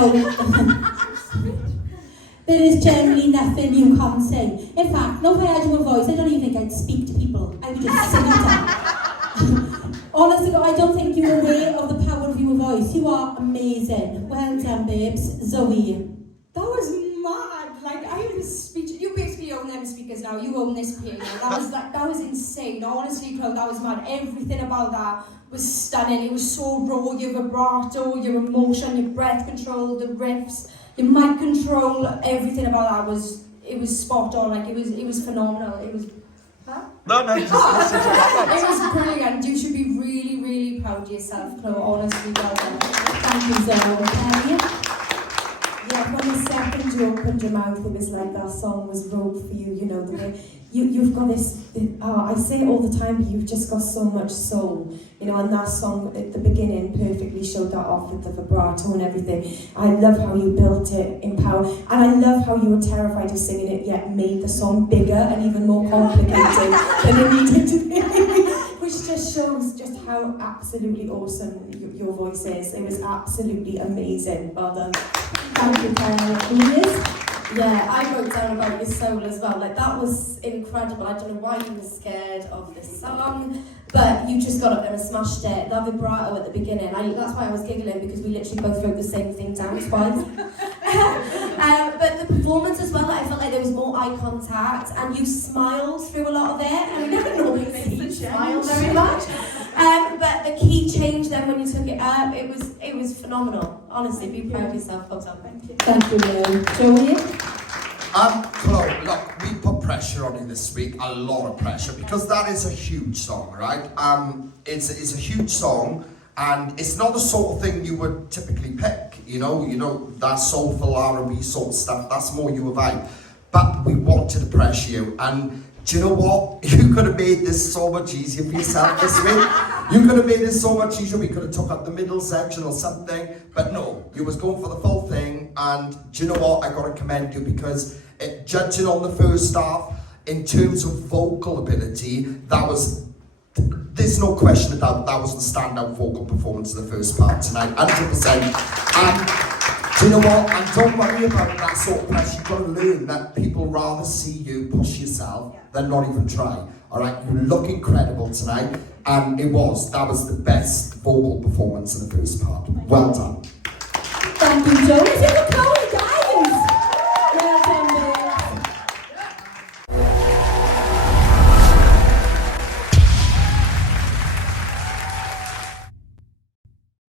So, there is generally nothing you can't sing. In fact, no, if I had your voice, I don't even think I'd speak to people. I would just sing it out. Honestly, I don't think you're aware of the power of your voice. You are amazing. Well done, babes. Zoe. That was mad. Like, I was speechless. You basically own them speakers now. You own this piano. That was insane. Honestly, Chloe, that was mad. Everything about that was stunning. It was so raw. Your vibrato, your emotion, your breath control, the riffs, your mic control. Everything about that was spot on. Like, it was phenomenal. It was. Huh? No, just listen to that. It was brilliant. You should be really, really proud of yourself, Chloe. Honestly, well done. Thank you, Zoe. Yeah, when the second you opened your mouth, it was like that song was wrote for you, you know, the way you've got this, I say it all the time, but you've just got so much soul, you know, and that song at the beginning perfectly showed that off with the vibrato and everything. I love how you built it in power, and I love how you were terrified of singing it, yet made the song bigger and even more complicated than it needed to be, which just shows just how absolutely awesome your voice is. It was absolutely amazing. Well done. Thank you, Carol. Yeah, I wrote down about your soul as well. Like, that was incredible. I don't know why you were scared of this song, but you just got up there and smashed it. That vibrato at the beginning, that's why I was giggling, because we literally both wrote the same thing down twice. But the performance as well, like, I felt like there was more eye contact, and you smiled through a lot of it. I mean, I don't normally see you smile very much. But the key change then when you took it up, it was phenomenal. Honestly, be proud of yourself. Well done. Thank you. Thank you, Joey. Chloe, look, we put pressure on you this week, a lot of pressure, because that is a huge song, right? It's a huge song, and it's not the sort of thing you would typically pick, you know, that soulful R&B sort of stuff, that's more your vibe. But we wanted to pressure you, and do you know what? You could have made this so much easier for yourself this week. You could have made this so much easier. We could have took up the middle section or something. But no, you was going for the full thing. And do you know what? I got to commend you, because judging on the first half, in terms of vocal ability, there's no question about that was the standout vocal performance of the first part tonight, 100%. And do you know what? And don't worry about that sort of pressure. You've got to learn that people rather see you push yourself than not even try. All right, you look incredible tonight, and that was the best vocal performance in the first part. Well done. Thank you, Joey.